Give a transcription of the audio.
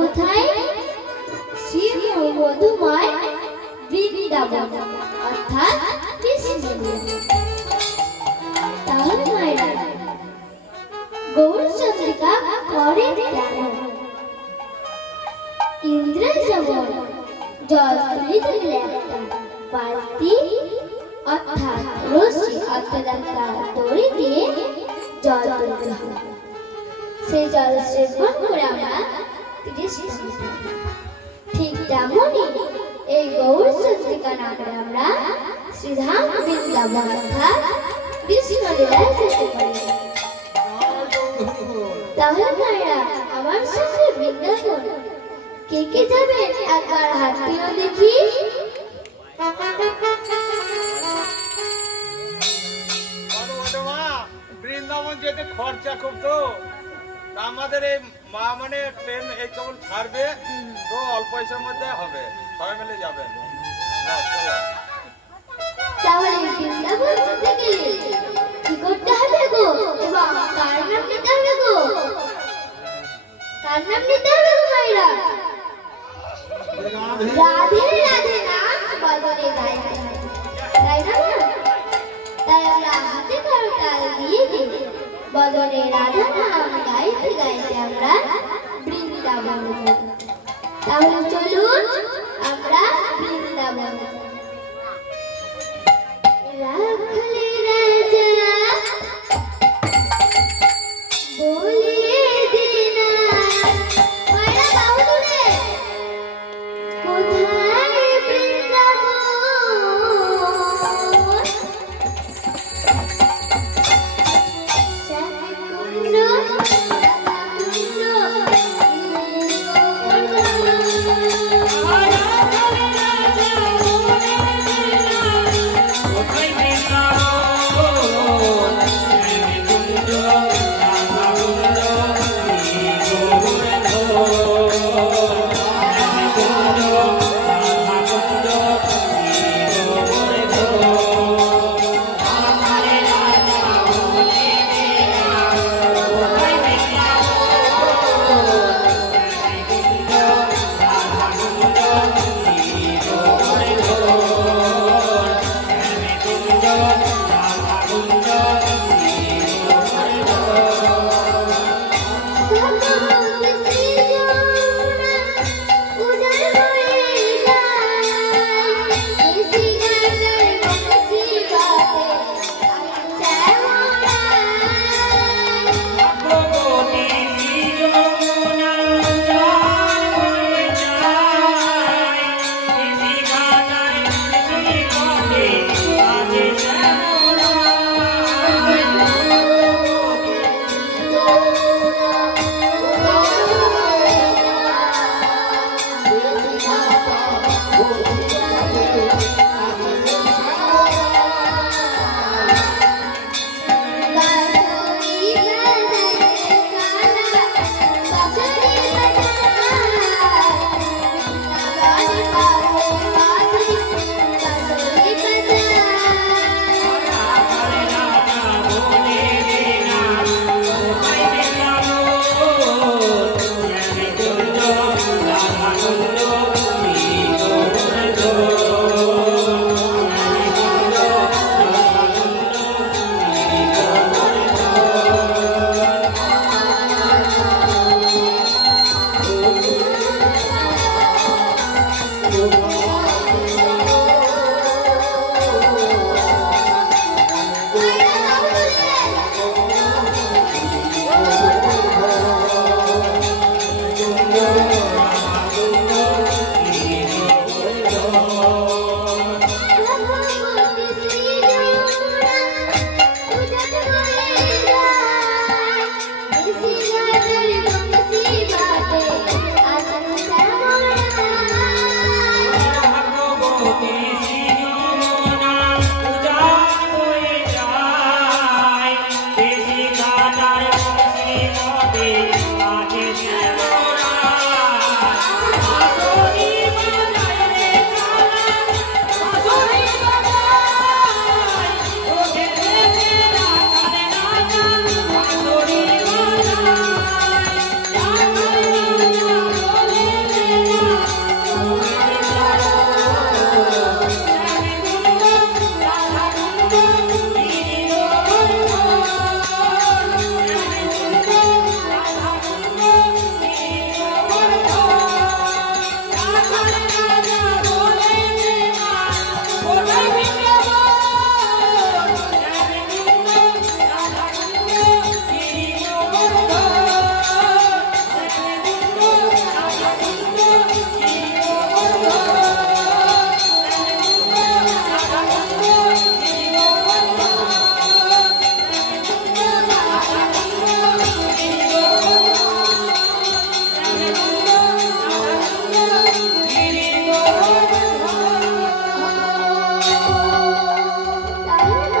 কোথায়? শ্রী মধুময় বৃন্দাবন অর্থাৎ কৃষ্ণলীলা। তাহলে মায়েরা গৌরচন্দ্রিকা করে কেন? ইন্দ্র যেমন জল তুলিতে গেলে একটা বালতি অর্থাৎ রশ্মি অর্থাৎ একটা দড়ি দিয়ে জল তুলতে হয়, সেই জল সেবন করে আমরা তৃষ্ণা মিটাই। ঠিক তেমনই এই গৌরচন্দ্রিকা নামে আমরা শ্রীধাম বৃন্দাবন অর্থাৎ কৃষ্ণলীলায় যেতে পারি। তাহলে মায়েরা আমার সঙ্গে বৃন্দাবন কে কে যাবেন একবার হাত তুলে দেখি। বৃন্দাবন যেতে খরচা খুব, তো আমাদের এই মা মানে ট্রেন এই কেবল ছাড়বে, তো অল্প পয়সার মধ্যে হবে, সবাই মিলে যাবেন। তাহলে বৃন্দাবন যেতে গেলে কি করতে হবে গো, এবং কার নাম নিতে হবে গো? কার নাম নিতে হবে গো মায়েরা? রাধে রাধে নাম বদলে গাইতে হয়, তাই না? তাই আমরা হাতে করতাল দিয়ে দিই বদলে রাধা নাম গাইতে গাইতে আমরা বৃন্দাবনে যাব। তাহলে চলুন আমরা বৃন্দাবনে যাব।